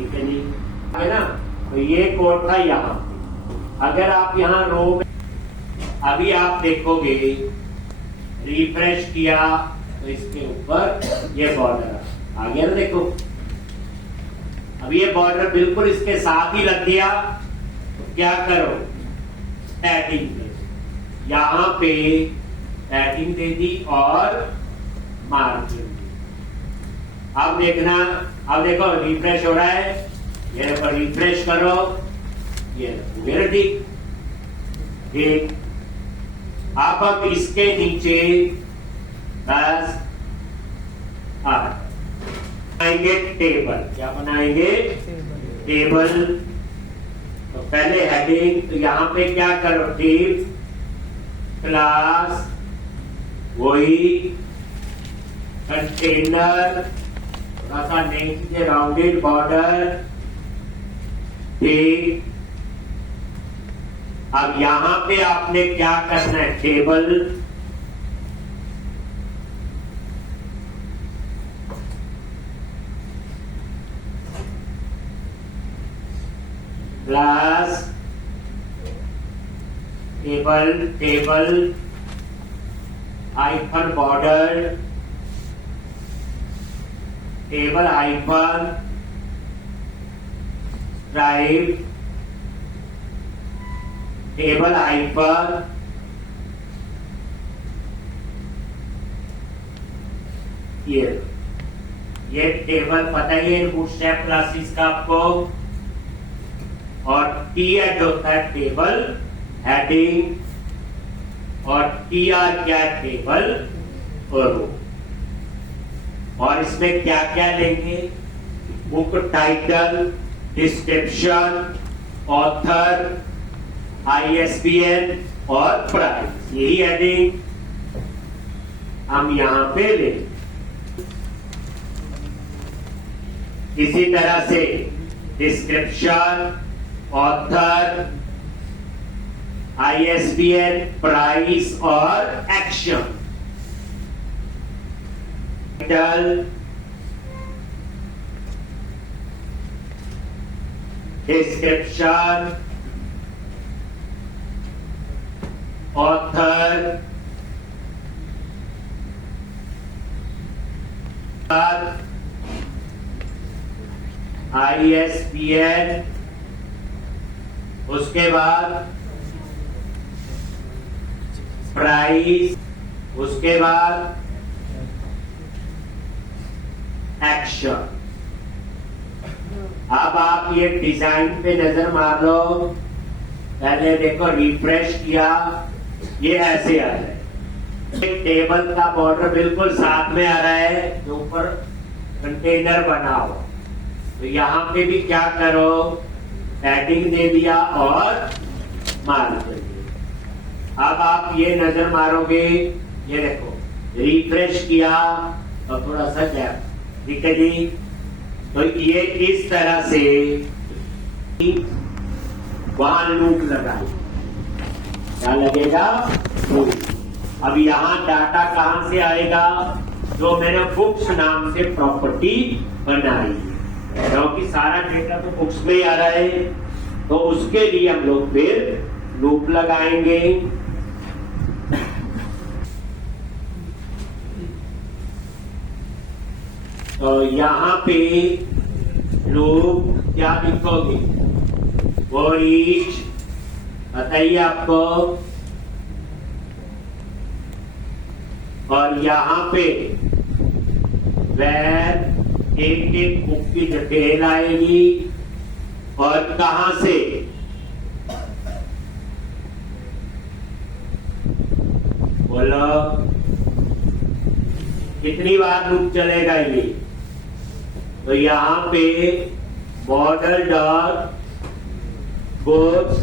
ठीक है जी, है ना। तो ये कोड था यहाँ। अगर आप यहाँ रो में अभी आप देखोगे, रिफ्रेश किया तो इसके ऊपर ये बॉर्डर आ गया ना, देखो। अब ये बॉर्डर बिल्कुल इसके साथ ही लग गया, तो क्या करो, पैडिंग दे, यहां पे पैडिंग दे दी और मार्जिन। अब देखना, अब देखो रिफ्रेश हो रहा है, ये पर रिफ्रेश करो, ये मेरे ठीक। अब हम इसके नीचे बस बनाएंगे टेबल। क्या बनाएंगे? टेबल। तो पहले हेडिंग, तो यहां पे क्या करो, टिप क्लास, वही कंटेनर, थोड़ा सा नीचे राउंडेड बॉर्डर, ठीक। अब यहां पे आपने क्या करना है, table class table, table hyphen border, table hyphen stripe, table hyphen ये टेबल पता ही है बूटस्ट्रैप क्लासेस का आपको। और टी एड होता है टेबल हेडिंग, और टी आर क्या है, टेबल रो। और इसमें क्या क्या लेंगे, book title, description, author, ISBN और प्राइस, यही हेडिंग हम यहां पे ले। इसी तरह से डिस्क्रिप्शन, ऑथर, ISBN, प्राइस और action. Title, description, author, ISBN, उसके बाद प्राइस, उसके बाद एक्शन। अब आप ये डिजाइन पे नजर मार लो, पहले देखो रिफ्रेश किया, ये ऐसे आ रहा है, टेबल का बॉर्डर बिल्कुल साथ में आ रहा है, जो ऊपर कंटेनर बना हुआ। तो यहां पे भी क्या करो, पैडिंग दे दिया और मार्क कर दिया। अब आप ये नजर मारोगे, ये देखो रिफ्रेश किया और थोड़ा सा गैप, ठीक है जी। तो ये इस तरह से वहां लूप लगाए, क्या लगेगा, अब यहां डाटा कहां से आएगा, जो मैंने बुक्स नाम से प्रॉपर्टी बनाई, क्योंकि सारा डेटा तो बुक्स में ही आ रहा है, तो उसके लिए हम लोग फिर लूप लगाएंगे। तो यहां पे लूप क्या लिखोगे, वो ईच बताइए आपको, और यहां पे where एक एक बुक की डिटेल आएगी, और कहां से, बोलो कितनी बार लूप चलेगा ये। तो यहां पे बॉर्डर डॉट बुक्स,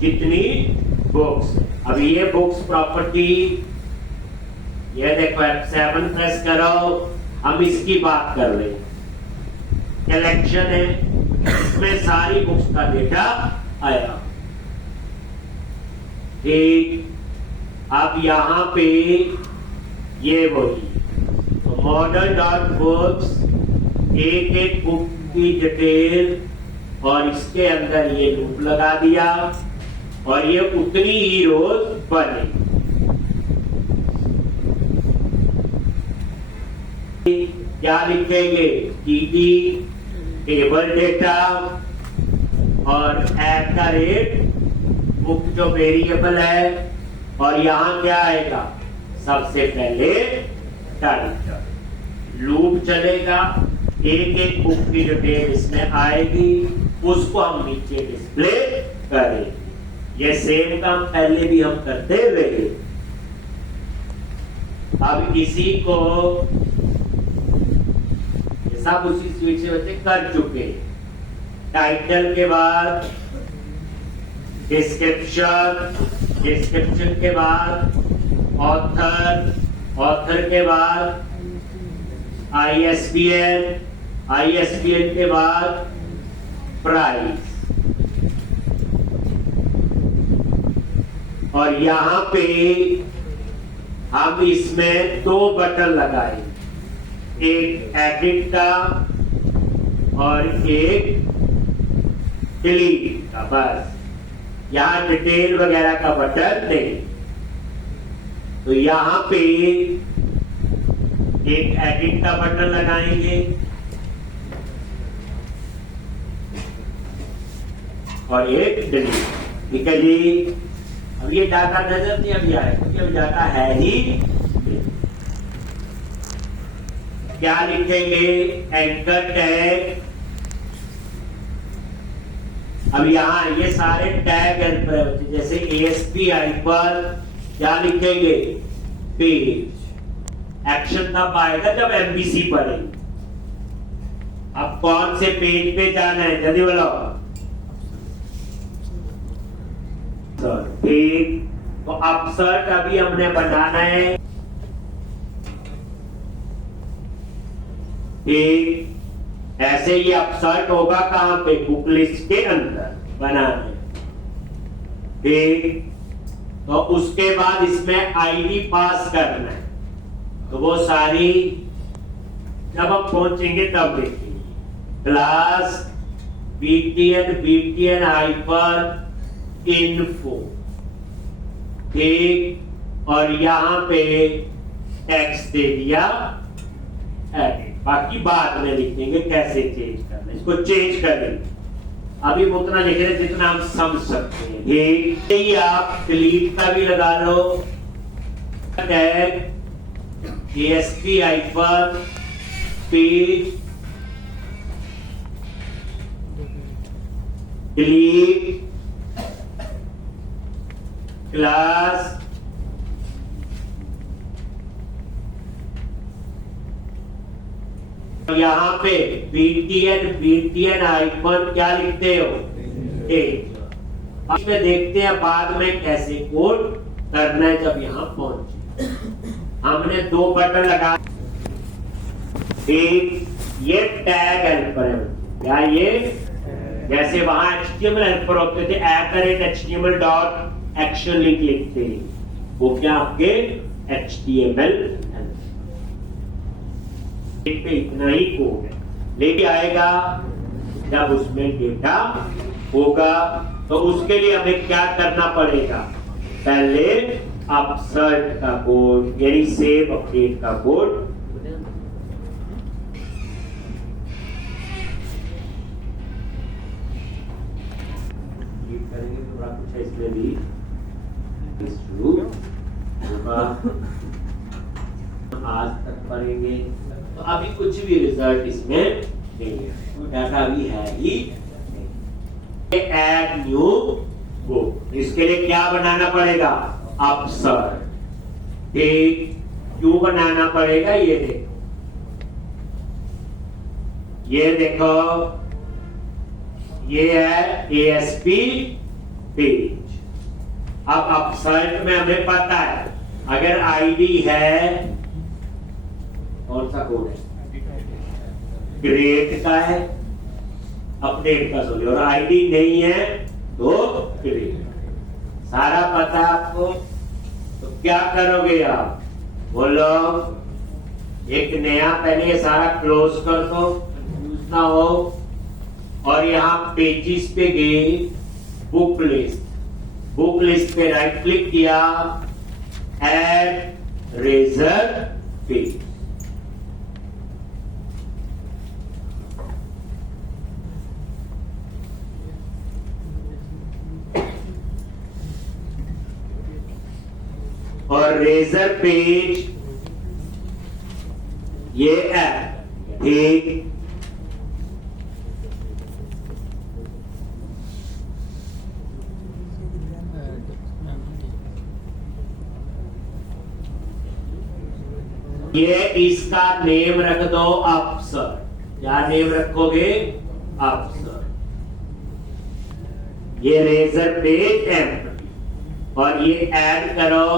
कितनी बुक्स। अब ये बुक्स प्रॉपर्टी, ये देखो F7 प्रेस करो, हम इसकी बात कर रहे हैं, कलेक्शन है, इसमें सारी बुक्स का डेटा आया, ठीक। अब यहां पे ये वही, तो मॉडल डॉट बुक्स, एक एक बुक की डिटेल और इसके अंदर ये लूप लगा दिया और ये उतनी ही रोज बने। क्या लिखेंगे? टीटी टेबल डेटा और एट द रेट बुक जो वेरिएबल है, और यहां क्या आएगा? सबसे पहले टाइटल लूप चलेगा, एक एक बुक की डिटेल इसमें आएगी, उसको हम नीचे डिस्प्ले करेंगे। ये सेम काम पहले भी हम करते रहे। अब इसी को सब उसी स्पीड से बच्चे कर चुके। टाइटल के बाद डिस्क्रिप्शन, डिस्क्रिप्शन के बाद ऑथर, ऑथर के बाद ISBN, ISBN के बाद प्राइस। और यहां पे हम इसमें दो बटन लगाएंगे, एक एडिट का और एक डिलीट का। बस यहां डिटेल वगैरह का बटन नहीं। तो यहां पे एक एडिट का बटन लगाएंगे और एक डिलीट। ठीक है जी। अब ये डाटा नजर नहीं अभी आए क्योंकि अभी डाटा है ही। क्या लिखेंगे? Anchor tag. अब यहां ये सारे टैग पर है, जैसे ASPI पर क्या लिखेंगे? पेज। एक्शन तब आएगा जब MVC पढ़ेंगे। अब कौन से पेज पे जाना है जल्दी बोलो। पेज। तो अपसर्ट अभी हमने बनाना है। ऐसे ही अपसर्ट होगा कहां पे? बुक लिस्ट के अंदर बनाना है। तो उसके बाद इसमें आईडी पास करना है। तो वो सारी जब हम पहुंचेंगे तब देखेंगे। Class BTN hyper info. ठीक। और यहां पे टेक्स्ट दे दिया एडिट। बाकी बाद में लिख देंगे कैसे चेंज करना, इसको चेंज करेंगे। अभी उतना लिख रहे जितना हम समझ सकते हैं। ये आप डिलीट का भी लगा लो। टैग ASPI पर पेज डिलीट क्लास यहां पे BTN हाइपर क्या लिखते हो? इसमें देखते हैं बाद में कैसे कोड करना है। जब यहां पहुंचे हमने दो बटन लगा। एक ये टैग हेल्पर है। क्या ये? जैसे वहां HTML हेल्पर होते थे, @HTML डॉट एक्शन लिंक लिखते हैं, वो क्या आपके HTML पे इतना ही कोड है। लेके आएगा जब उसमें डेटा होगा। तो उसके लिए हमें क्या करना पड़ेगा? पहले अपसर्ट का कोड यानी सेव अपडेट का कोड करेंगे। तो कुछ इसमें भी शुरू होगा। आज तक पढ़ेंगे तो अभी कुछ भी रिजल्ट इसमें नहीं है। तो डाटा अभी है ही नहीं। ऐड न्यू बुक, इसके लिए क्या बनाना पड़ेगा? अपसर्ट। एक क्यों बनाना पड़ेगा? ये देखो, ये देखो, ये है ASP पेज। अब अपसर्ट में हमें पता है अगर आईडी है, कौन सा कोड है? क्रिएट का है, अपडेट का सोल्यूशन, और आईडी नहीं है तो क्रिएट। सारा पता आपको। तो क्या करोगे आप? बोलो। एक नया पहले ये सारा क्लोज कर दो, यूज ना हो। और यहाँ पेजिस पे गए, बुक लिस्ट पे राइट क्लिक किया, ऐड रेजर पेज। और रेजर पेज ये ऐप एक ये इसका नेम रख दो अफसर। क्या नेम रखोगे? अफसर। ये रेजर पेज एम्प्टी और ये ऐड करो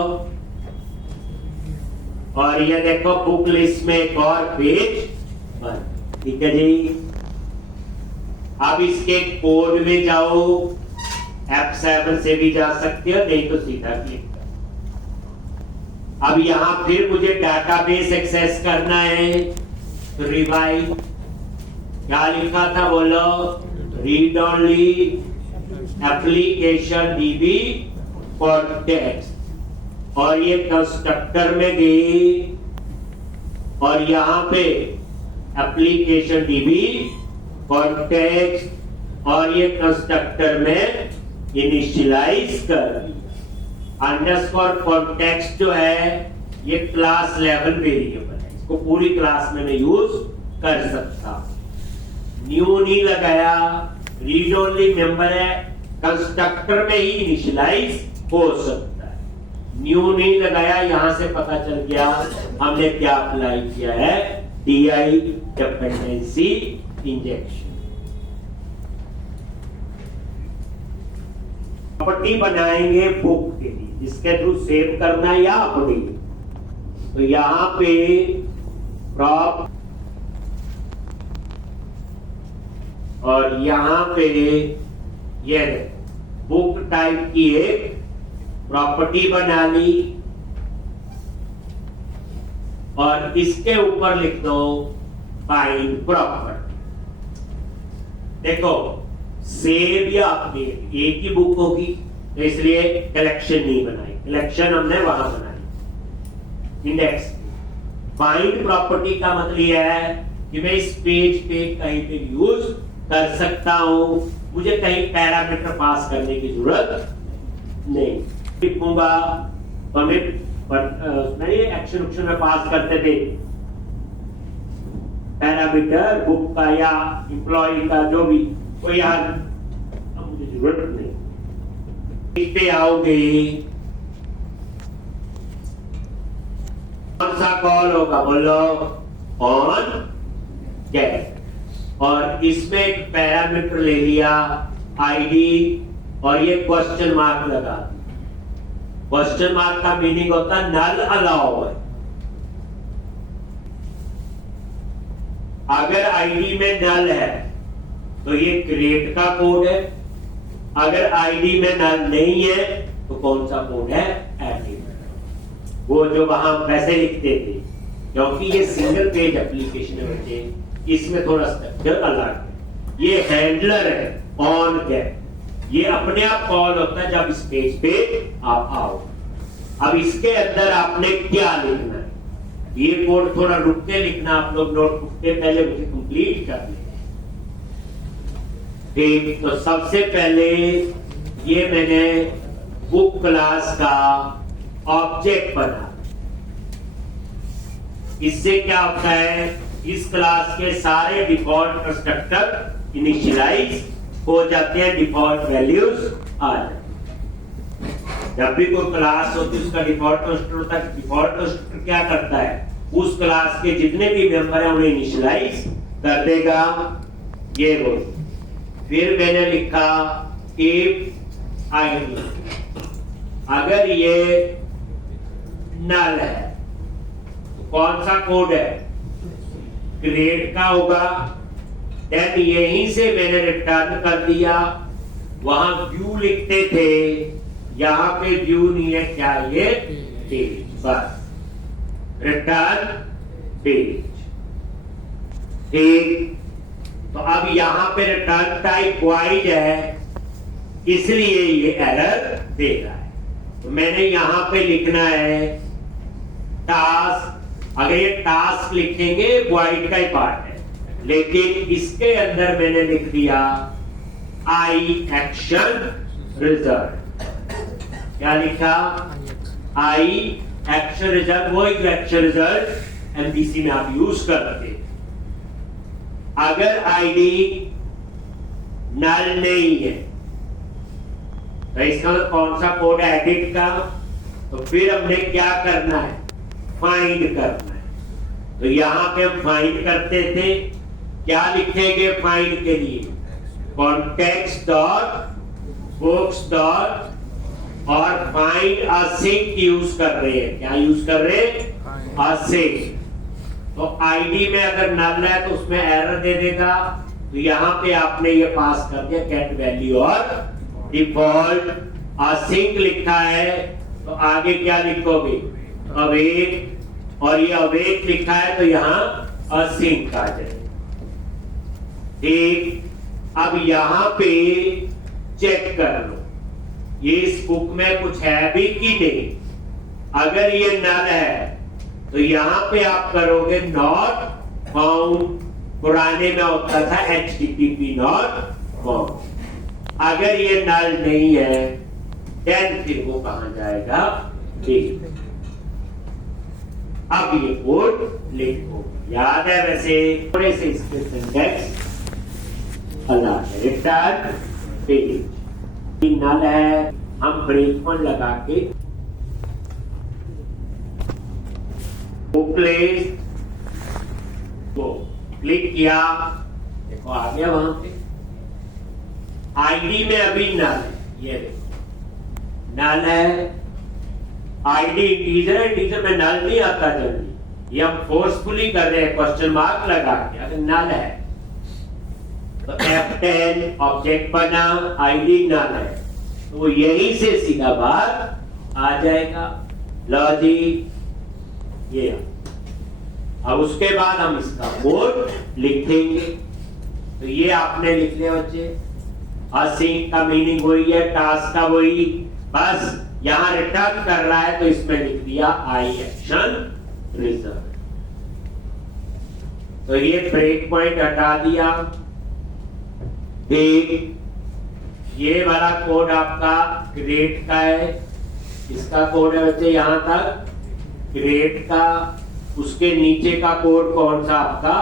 और ये देखो बुक लिस्ट में एक और पेज बन। ठीक है जी। अब इसके कोड में जाओ, F7 से भी जा सकते हो, नहीं तो सीधा क्लिक करो। अब यहां फिर मुझे डाटाबेस एक्सेस करना है, तो रिवाइज क्या लिखा था बोलो? Read only application dB for text. और ये कंस्ट्रक्टर में गई और यहां पे एप्लीकेशन डीबी फॉर टेक्स्ट और ये कंस्ट्रक्टर में इनिशियलाइज कर दिया। अंडरस्कोर कॉन्टेक्स्ट जो है ये क्लास लेवल वेरिएबल है, इसको पूरी क्लास में मैं यूज कर सकता। न्यू नहीं लगाया, रीड ओनली मेंबर है, कंस्ट्रक्टर में ही इनिशियलाइज हो सकता है। न्यू नहीं लगाया, यहां से पता चल गया हमने क्या अप्लाई किया है, DI डिपेंडेंसी इंजेक्शन। प्रॉपर्टी बनाएंगे बुक के लिए, जिसके थ्रू सेव करना है या अपडेट। तो यहां पे प्रॉप और यहां पे ये बुक टाइप की एक प्रॉपर्टी बना ली और इसके ऊपर लिख दो फाइंड प्रॉपर्टी। देखो सेव या अपडेट एक ही बुक होगी, तो इसलिए कलेक्शन नहीं बनाई, कलेक्शन हमने वहां बनाई इंडेक्स। फाइंड प्रॉपर्टी का मतलब यह है कि मैं इस पेज पे कहीं पे यूज कर सकता हूं, मुझे कहीं पैरामीटर पास करने की जरूरत नहीं। लिखूंगा नहीं, एक्शन में पास करते थे पैरामीटर बुक का या एम्प्लॉय का, जो भी कोई यार अब मुझे जरूरत नहीं। इस पे आओगे, कौन सा कॉल होगा बोलो? On get. और इसमें एक पैरामीटर ले लिया आईडी और ये क्वेश्चन मार्क लगा। क्वेश्चन मार्क का मीनिंग होता है नल अलाउ है। अगर आईडी में नल है तो ये क्रिएट का कोड है, अगर आईडी में नल नहीं है तो कौन सा कोड है? एडिट। वो जो वहां पैसे लिखते थे, क्योंकि ये सिंगल पेज एप्लीकेशन है बच्चे, इसमें थोड़ा स्ट्रक्चर अलग है। ये हैंडलर है ऑन गेट, ये अपने आप कॉल होता है जब इस पेज पे आप आओ। अब इसके अंदर आपने क्या लिखना है, ये कोड थोड़ा रुक के लिखना, आप लोग नोटबुक पे पहले मुझे कंप्लीट कर लें। ठीक, तो सबसे पहले ये मैंने बुक क्लास का ऑब्जेक्ट बना। इससे क्या होता है, इस क्लास के सारे डिफॉल्ट कंस्ट्रक्टर इनिशियलाइज हो जाते हैं, डिफॉल्ट वैल्यूज आ जाती हैं। जब भी कोई क्लास होती है उसका डिफॉल्ट कंस्ट्रक्टर होता है। डिफॉल्ट कंस्ट्रक्टर क्या करता है, उस क्लास के जितने भी मेंबर हैं उन्हें इनिशियलाइज कर देगा। ये वो फिर मैंने लिखा इफ आईडी, अगर ये नल है तो कौन सा कोड है? क्रिएट का होगा। देन यहीं से मैंने रिटर्न कर दिया। वहां व्यू लिखते थे, यहां पे व्यू नहीं है, क्या ये पेज, बस रिटर्न पेज। ठीक, तो अब यहां पे रिटर्न टाइप वॉइड है, इसलिए ये एरर दे रहा है। तो मैंने यहां पे लिखना है टास्क। अगर ये टास्क लिखेंगे वॉइड का ही पार्ट है, लेकिन इसके अंदर मैंने लिख दिया आई एक्शन रिजल्ट। क्या लिखा? आई एक्शन रिजल्ट। वो एक एक्शन रिजल्ट एमबीसी में आप यूज करते। अगर आईडी नल नहीं है तो इसका कौन सा कोड है? एडिट का। तो फिर हमने क्या करना है? फाइंड करना है। तो यहां पे हम फाइंड करते थे। क्या लिखेंगे फाइंड के लिए? कॉन्टेक्स्ट डॉट बुक्स डॉट और फाइंड असिंक यूज कर रहे हैं। क्या यूज कर रहे हैं? असिंक। तो आईडी में अगर नल है तो उसमें एरर दे देगा। तो यहां पे आपने ये पास कर दिया गेट वैल्यू और डिफॉल्ट असिंक लिखा है। तो आगे क्या लिखोगे? अवेट। और ये अवेट लिखा है तो यहां असिंक आ जाए। ठीक। अब यहां पे चेक कर लो ये इस बुक में कुछ है भी कि नहीं। अगर ये नल है तो यहां पे आप करोगे नॉट फाउंड। पुराने में होता था HTTP नॉट फाउंड। अगर ये नल नहीं है देन फिर वो कहां जाएगा? ठीक। अब ये कोड लिखो। याद है वैसे थोड़े से इसके सिंटैक्स अलग है। रिटर्न पेज नल है, हम ब्रेक पॉइंट लगा के प्लेस को क्लिक किया। देखो आ गया वहां पे। आईडी में अभी नल है, ये देखो नल है। आईडी इंटीजर है, इंटीजर में नल नहीं आता जल्दी। ये हम फोर्सफुली कर रहे हैं क्वेश्चन मार्क लगा के। अगर नल है तो F10 ऑब्जेक्ट बना, आईडी नल है तो वो यहीं से सीधा बाहर आ जाएगा। लॉजिक ये। अब उसके बाद हम इसका कोड लिखेंगे। तो ये आपने लिख लिया बच्चे। असिंक का मीनिंग वही है, टास्क का वही, बस यहां रिटर्न कर रहा है तो इसमें लिख दिया आई एक्शन रिजल्ट। तो ये ब्रेक पॉइंट हटा दिया। ठीक। ये वाला कोड आपका ग्रेड का है। इसका कोड है बच्चे यहां तक ग्रेड का। उसके नीचे का कोड कौन सा आपका?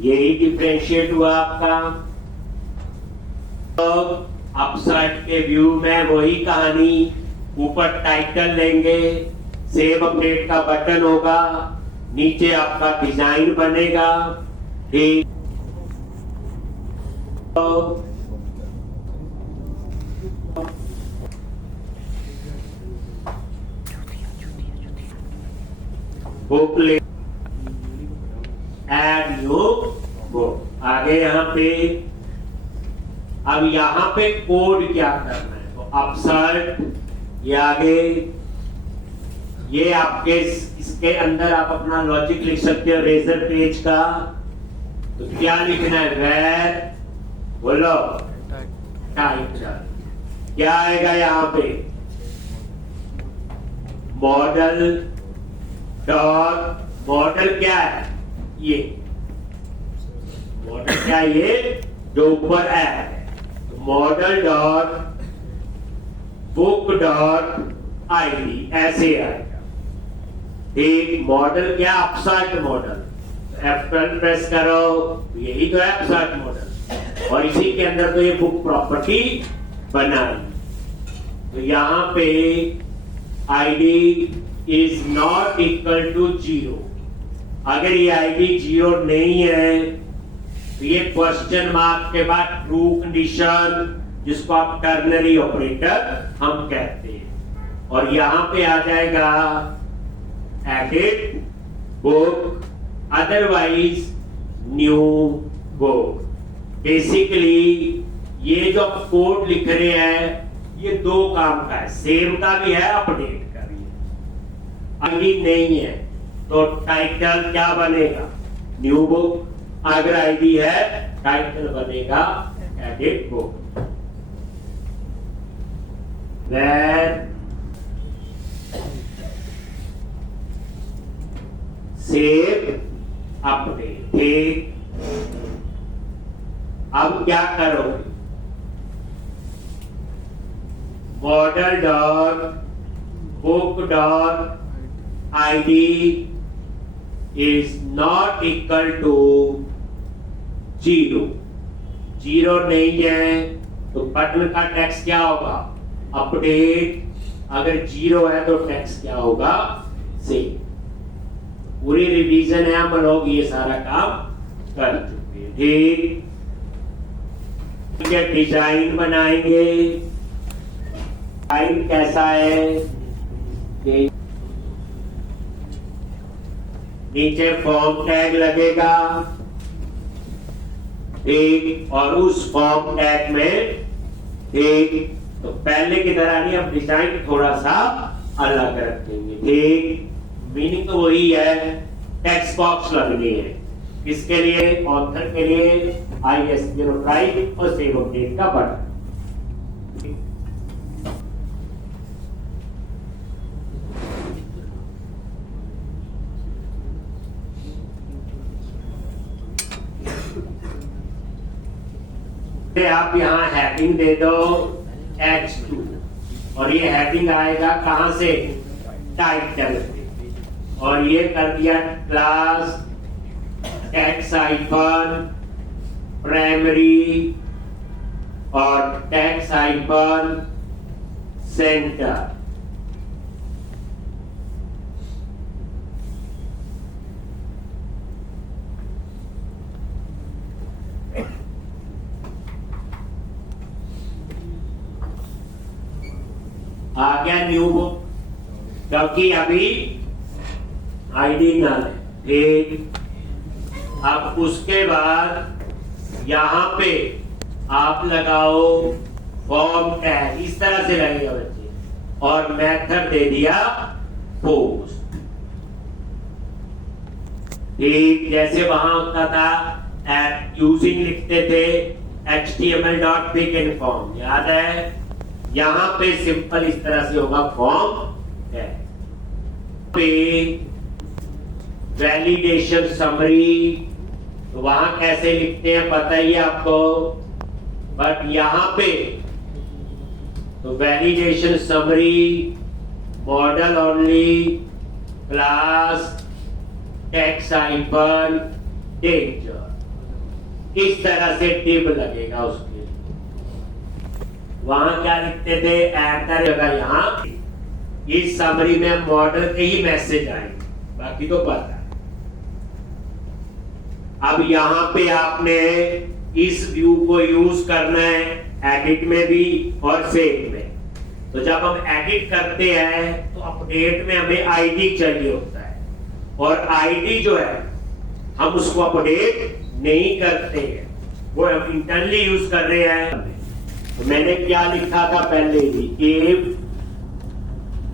यही डिफरेंशिएट हुआ आपका। तो अपसाइड के व्यू में वही कहानी। ऊपर टाइटल लेंगे, सेव अपडेट का बटन होगा, नीचे आपका डिजाइन बनेगा। ठीक। Add new book. आगे यहां पे अब यहां पे कोड क्या करना है? तो अपसर्ट ये आगे ये आपके इसके अंदर आप अपना लॉजिक लिख सकते हो रेजर पेज का। तो क्या लिखना है? वेर बोलो टाइटल। क्या आएगा यहां पे? Model dot. मॉडल क्या है? ये मॉडल क्या है? ये जो ऊपर है model dot book dot ID ऐसे आएगा। ठीक। मॉडल क्या? अपसाइट मॉडल। F12 प्रेस करो, यही तो है अपसाइट मॉडल। और इसी के अंदर तो ये बुक प्रॉपर्टी बनाई। तो यहां पे ID is not equal to 0। अगर ये आईडी 0 नहीं है तो ये क्वेश्चन मार्क के बाद ट्रू कंडीशन, जिसको आप टर्नरी ऑपरेटर हम कहते हैं। और यहां पे आ जाएगा edit book otherwise new book. Basically ये जो कोड लिख रहे हैं ये दो काम का है, सेव का भी है, अपडेट का भी है। आईडी नहीं है तो टाइटल क्या बनेगा? New book. अगर आईडी है टाइटल बनेगा edit book. Where save update. ठीक, अब क्या करोगे, model dot book dot ID is not equal to 0। 0 नहीं है तो बटन का टेक्स्ट क्या होगा, अपडेट। अगर 0 है तो टेक्स्ट क्या होगा, सेव। पूरी रिवीजन है, हम लोग ये सारा काम कर चुके हैं। ठीक, डिजाइन बनाएंगे। डिजाइन कैसा है, नीचे फॉर्म टैग लगेगा। ठीक, और उस फॉर्म टैग में ठीक, तो पहले की तरह नहीं, अब डिजाइन थोड़ा सा अलग रखेंगे। ठीक, मीनिंग तो वही है, टेक्स्ट बॉक्स लगनी है। इसके लिए ऑथर के लिए IS0 और सेव अपडेट का बटन। आप यहां हेडिंग दे दो H2 और ये हेडिंग आएगा कहां से, टाइटल। और ये कर दिया क्लास टैक्स आइकन प्राइमरी और टैक्स आइकन सेंटर। आ गया न्यू बुक, क्योंकि अभी आईडी ना है। ठीक, अब उसके बाद यहां पे आप लगाओ फॉर्म टैग, इस तरह से लगेगा बच्चे, और मेथड दे दिया पोस्ट। ठीक, जैसे वहां होता था यूजिंग लिखते थे HTML.bigInform, याद है। यहां पे सिंपल इस तरह से होगा फॉर्म टैग पे वैलिडेशन समरी। तो वहां कैसे लिखते हैं पता ही है आपको, बट यहां पे तो validation summary model only class tax icon danger, इस तरह से टिब लगेगा उसके। वहां क्या लिखते थे, ऐड का जगह यहां इस समरी में मॉडल के ही मैसेज आएंगे, बाकी तो पता है। अब यहां पे आपने इस व्यू को यूज करना है एडिट में भी और सेव में। तो जब हम एडिट करते हैं तो अपडेट में हमें आईडी चाहिए होता है, और आईडी जो है हम उसको अपडेट नहीं करते हैं, वो हम इंटरनली यूज कर रहे हैं। तो मैंने क्या लिखा था पहले ही, इफ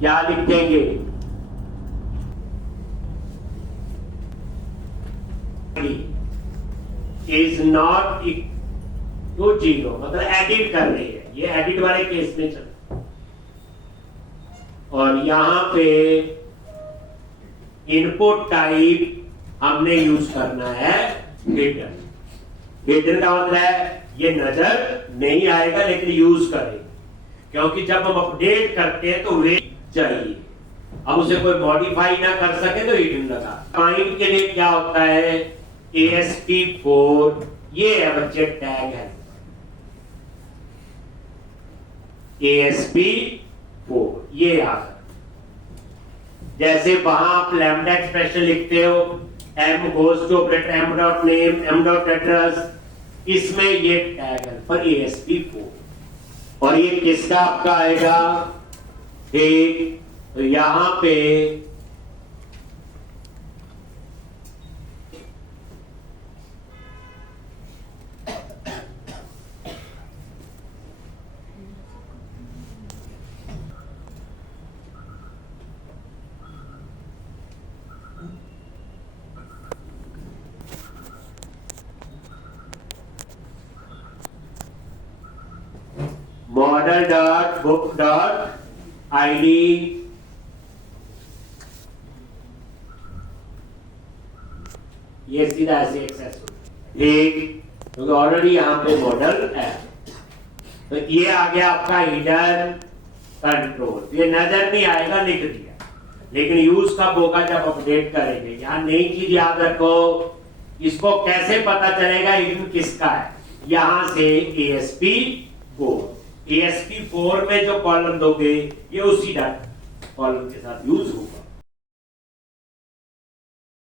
क्या लिखेंगे, इज नॉट टू 0, मतलब एडिट कर रही है, ये एडिट वाले केस में चल। और यहां पे इनपुट टाइप हमने यूज करना है हिडन। हिडन का मतलब है ये नजर नहीं आएगा लेकिन यूज करेंगे, क्योंकि जब हम अपडेट करते हैं तो वे चाहिए, अब उसे कोई मॉडिफाई ना कर सके तो हिडन लगा। फाइंड के लिए क्या होता है, ASP4, ये है बच्चे टैग है ASP4, ये आ जैसे वहां आप लैम्डा एक्सप्रेशन लिखते हो, m goes to operator m dot name m dot address, इसमें ये टैग है पर ASP4। और ये किसका आपका आएगा, ठीक, तो यहां पे model dot book dot ID ये सीधा ऐसे एक्सेस हो, ठीक, क्योंकि ऑलरेडी यहां पे मॉडल है। तो ये आ गया आपका हिडन कंट्रोल। ये नजर नहीं आएगा, लिख दिया, लेकिन यूज कब होगा, जब अपडेट करेंगे। यहां नई चीज याद रखो, इसको कैसे पता चलेगा हिडन किसका है, यहां से ASP4 में जो कॉलम दोगे ये उसी डाटा कॉलम के साथ यूज होगा।